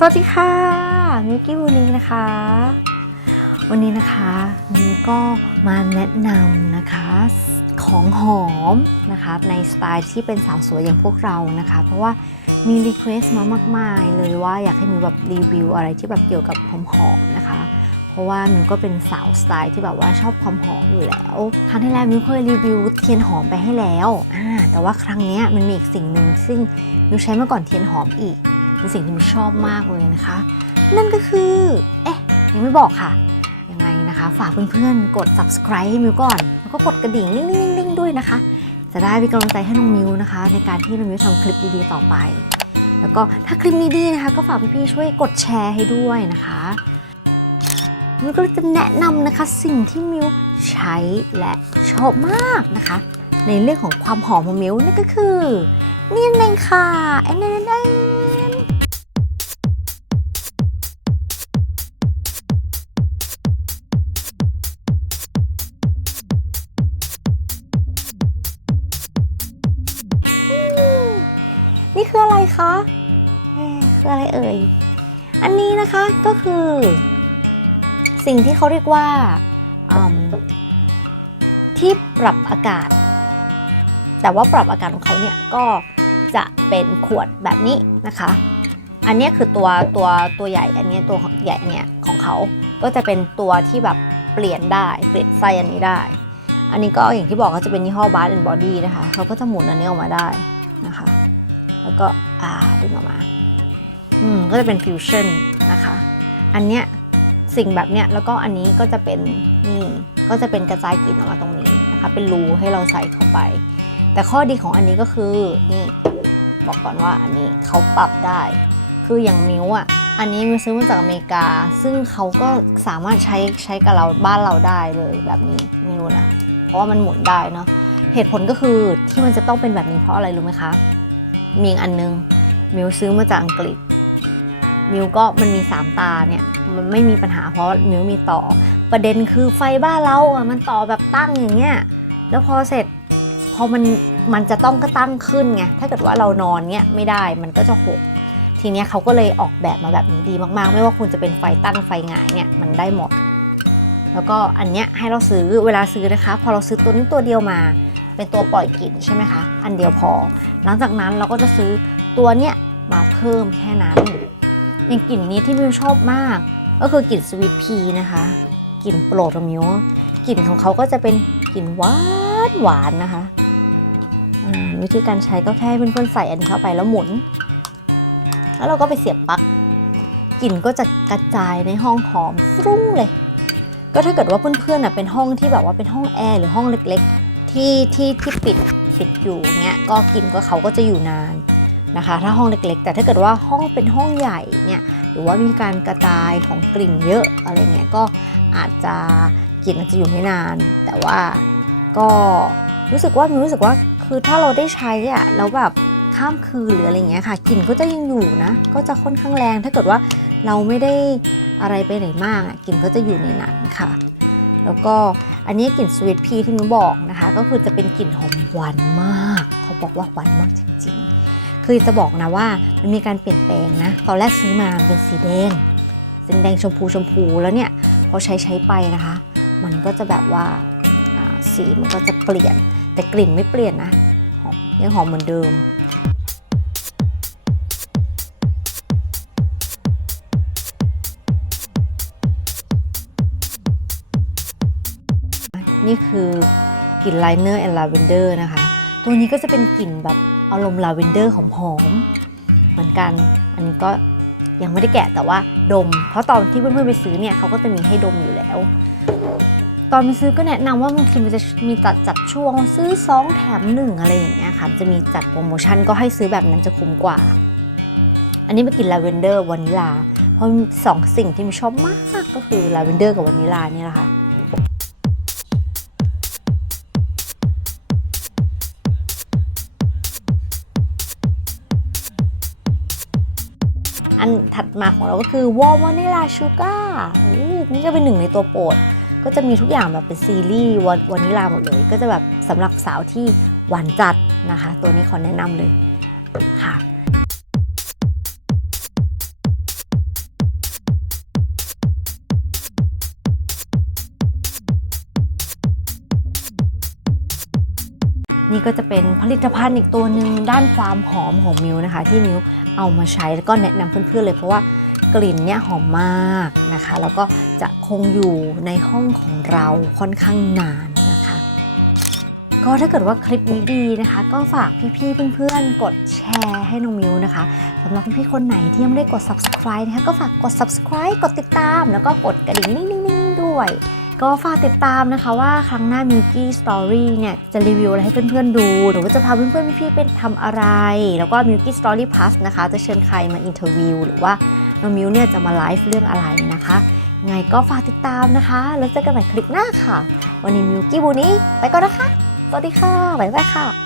สวัสดีค่ะมิวกี้วันนี้นะคะ วันนี้นะคะมิวก็มาแนะนำนะคะของหอมนะคะในสไตล์ที่เป็นสาวสวยอย่างพวกเรานะคะ เพราะว่ามีรีเควสต์มามากมายเลยว่าอยากให้มิวแบบรีวิวอะไรที่แบบเกี่ยวกับหอมหอมๆนะคะ เพราะว่ามิวก็เป็นสาวสไตล์ที่แบบว่าชอบความหอมอยู่แล้ว ครั้งที่แล้วมิวเคยรีวิวเทียนหอมไปให้แล้วอ่าแต่ว่าครั้งนี้มันมีอีกสิ่งหนึ่งซึ่งมิวใช้มาก่อนเทียนหอมอีก เป็นสิ่งที่มิวชอบมากเลยนะคะ นั่นก็คือ เอ๊ะ ยังไม่บอกค่ะ ยังไงนะคะ ฝากเพื่อนๆ กด subscribe ให้มิวก่อน แล้วก็กดกระดิ่งลิ่งๆๆๆด้วยนะคะ จะได้เป็นกำลังใจให้น้องมิวนะคะ ในการที่น้องมิวทำคลิปดีๆต่อไป แล้วก็ถ้าคลิปนี้ดีนะคะ ก็ฝากพี่ๆช่วยกดแชร์ให้ด้วยนะคะมิวก็จะแนะนำนะคะสิ่งที่มิวใช้และชอบมากนะคะ ในเรื่องของความหอมของมิวนั่นก็คือ นี่นั่นเองค่ะแอนแอนแอน คืออะไรคะคืออะไรเอ่ย อันนี้นะคะก็คือ สิ่งที่เขาเรียกว่าที่ปรับอากาศ แต่ว่าปรับอากาศของเขาเนี่ยก็จะเป็นขวดแบบนี้นะคะ อันนี้คือตัวตัวตัวใหญ่ อันนี้ตัวใหญ่อันเนี้ยของเขา ก็จะเป็นตัวที่แบบเปลี่ยนได้ เปลี่ยนไส้อันนี้ได้ อันนี้ก็อย่างที่บอกก็จะเป็นยี่ห้อ Bath and Body นะคะ เขาก็จะหมุนอันนี้ออกมาได้นะคะ แล้วก็อาดึงออกมา อืม ก็จะเป็นฟิวชั่นนะคะ อันเนี้ยสิ่งแบบเนี้ย แล้วก็อันนี้ก็จะเป็นนี่ ก็จะเป็นกระจายกลิ่นออกมาตรงนี้นะคะ เป็นรูให้เราใส่เข้าไป แต่ข้อดีของอันนี้ก็คือนี่บอกก่อนว่าอันนี้เขาปรับได้ คืออย่างมิวอะ อันนี้มิวซื้อมาจากอเมริกา ซึ่งเขาก็สามารถใช้ใช้กับเราบ้านเราได้เลยแบบนี้ไม่รู้นะ เพราะว่ามันหมุนได้เนาะ เหตุผลก็คือที่มันจะต้องเป็นแบบนี้เพราะอะไรรู้ไหมคะ มีอันนึง มิวซื้อมาจากอังกฤษ มิวก็มันมี 3 ตาเนี่ย มันไม่มีปัญหาเพราะมิวมีต่อ ประเด็นคือไฟบ้านเราอะมันต่อแบบตั้งอย่างเงี้ย แล้วพอเสร็จพอมันมันจะต้องก็ตั้งขึ้นไง ถ้าเกิดว่าเรานอนเนี้ยไม่ได้ มันก็จะหก ทีเนี้ยเขาก็เลยออกแบบมาแบบนี้ดีมากๆ ไม่ว่าคุณจะเป็นไฟตั้งไฟหงายเนี่ยมันได้หมด แล้วก็อันเนี้ยให้เราซื้อเวลาซื้อนะคะ พอเราซื้อตัวนี้ตัวเดียวมา เป็นตัวปล่อยกลิ่นใช่ไหมคะ อันเดียวพอ หลังจากนั้นเราก็จะซื้อตัวเนี้ยมาเพิ่มแค่นั้นอย่างกลิ่นนี้ที่มิวชอบมาก ก็คือกลิ่นสวีทพีนะคะกลิ่นโปรดของมิวกลิ่นของเขาก็จะเป็นกลิ่นหวานหวานๆนะคะอ่าวิธีการใช้ก็แค่เพื่อนๆใส่อันนี้เข้าไปแล้วหมุน แล้วเราก็ไปเสียบปลั๊กกลิ่นก็จะกระจายในห้องหอมฟรุ้งเลย ก็ถ้าเกิดว่าเพื่อนๆน่ะเป็นห้องที่แบบว่าเป็นห้องแอร์หรือห้องเล็กๆ ที่ที่ที่ปิดปิดอยู่เงี้ยก็กินก็เขาก็จะอยู่นานนะคะ ถ้าห้องเล็กๆ แต่ถ้าเกิดว่าห้องเป็นห้องใหญ่เนี่ยหรือว่ามีการกระจายของกลิ่นเยอะอะไรเงี้ยก็อาจจะกลิ่นอาจจะอยู่ไม่นาน แต่ว่าก็รู้สึกว่ามิวรู้สึกว่าคือถ้าเราได้ใช้อะแล้วแบบข้ามคืนหรืออะไรเงี้ยค่ะกลิ่นก็จะยังอยู่นะก็จะค่อนข้างแรง ถ้าเกิดว่าเราไม่ได้อะไรไปไหนมากอะกลิ่นก็จะอยู่ในนั้นค่ะ แล้วก็ อันนี้กลิ่นสวีทพีที่หนูบอกนะคะ ก็คือจะเป็นกลิ่นหอมหวานมาก เขาบอกว่าหวานมากจริงๆ คือจะบอกนะว่ามันมีการเปลี่ยนแปลงนะ ตอนแรกซื้อมาเป็นสีแดงเป็นแดงชมพูชมพูแล้วเนี่ยพอใช้ใช้ไปนะคะ มันก็จะแบบว่าอ่าสีมันก็จะเปลี่ยน แต่กลิ่นไม่เปลี่ยนนะหอมยังหอมเหมือนเดิม นี่คือกลิ่นไลเนอร์แอนด์ลาเวนเดอร์นะคะ ตัวนี้ก็จะเป็นกลิ่นแบบอารมณ์ลาเวนเดอร์หอมๆเหมือนกัน อันนี้ก็ยังไม่ได้แกะแต่ว่าดม เพราะตอนที่เพื่อนๆไปซื้อเนี่ยเขาก็จะมีให้ดมอยู่แล้ว ตอนไปซื้อก็แนะนำว่าบางทีมันจะมีจัดจัดช่วงซื้อ 2 แถม 1 อะไรอย่างเงี้ยค่ะ จะมีจัดโปรโมชั่นก็ให้ซื้อแบบนั้นจะคุ้มกว่า อันนี้เป็นกลิ่นลาเวนเดอร์วานิลา เพราะสองสิ่งที่มิชอบมากก็คือลาเวนเดอร์กับวานิลานี่แหละค่ะ มาของเราก็คือวอลวานิลาชูการ์นี่ก็เป็นหนึ่งในตัวโปรด ก็จะมีทุกอย่างแบบเป็นซีรีส์วาวานิลาหมดเลย ก็จะแบบสำหรับสาวที่หวานจัดนะคะ ตัวนี้ขอแนะนำเลยค่ะ นี่ก็จะเป็นผลิตภัณฑ์อีกตัวหนึ่งด้านความหอมของมิวนะคะ ที่มิวเอามาใช้แล้วก็แนะนำเพื่อนๆเลยเพราะว่ากลิ่นเนี่ยหอมมากนะคะ แล้วก็จะคงอยู่ในห้องของเราค่อนข้างนานนะคะ ก็ถ้าเกิดว่าคลิปนี้ดีนะคะ ก็ฝากพี่ๆเพื่อนๆ กดแชร์ให้น้องมิวนะคะสำหรับพี่ๆคนไหนที่ยังไม่ได้กด subscribe นะคะก็ฝากกด subscribe กดติดตาม แล้วก็กดกระดิ่งนิ่งๆๆด้วย ก็ฝากติดตามนะคะว่าครั้งหน้ามิวกี้สตอรี่เนี่ยจะรีวิวอะไรให้เพื่อนๆดู หรือว่าจะพาเพื่อนๆพี่ๆไปทำอะไร แล้วก็มิวกี้สตอรี่พลัสนะคะจะเชิญใครมาอินเทอร์วิวหรือว่าน้องมิวเนี่ยจะมาไลฟ์เรื่องอะไรนะคะไงก็ฝากติดตามนะคะ แล้วเจอกันใหม่คลิปหน้าค่ะ วันนี้มิวกี้บูนี้ไปก่อนนะคะ สวัสดีค่ะ บ๊ายบายค่ะ